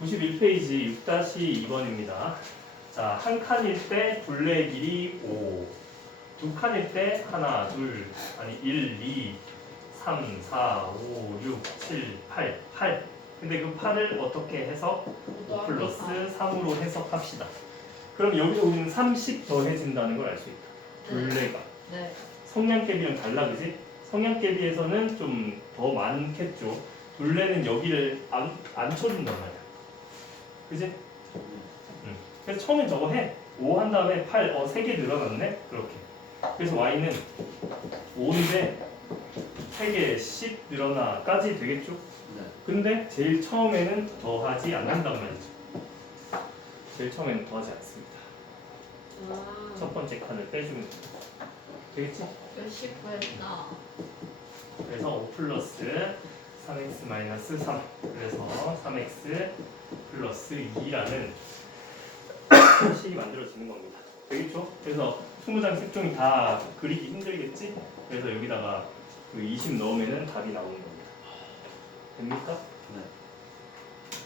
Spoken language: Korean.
91페이지 6-2번입니다. 자, 한 칸일 때 둘레 길이 5. 두 칸일 때 하나, 둘, 아니 1, 2, 3, 4, 5, 6, 7, 8, 8. 근데 그 8을 어떻게 해서 5 플러스 3으로 해석합시다. 그럼 여기서 우리는 30 더해진다는 걸 알 수 있다. 둘레가. 네. 성냥개비랑 달라 그지? 성냥개비에서는 좀 더 많겠죠. 둘레는 여기를 안, 안 쳐준단 말이야. 그지? 응. 그래서 처음에 저거 해. 5 한 다음에 8, 어, 3개 늘어났네? 그렇게. 그래서 y는 5인데 3개 10 늘어나까지 되겠죠? 네. 근데 제일 처음에는 더하지 않는단 말이죠. 제일 처음에는 더하지 않습니다. 아, 첫 번째 칸을 빼주면 돼. 되겠지? 몇십 구했다. 그래서 5 플러스 3x 마이너스 3 그래서 3x 플러스 2라는 식이 만들어지는 겁니다. 되겠죠? 그래서 20장 색종이 다 그리기 힘들겠지? 그래서 여기다가 그 20 넣으면 답이 나오는 겁니다. 됩니까? 네.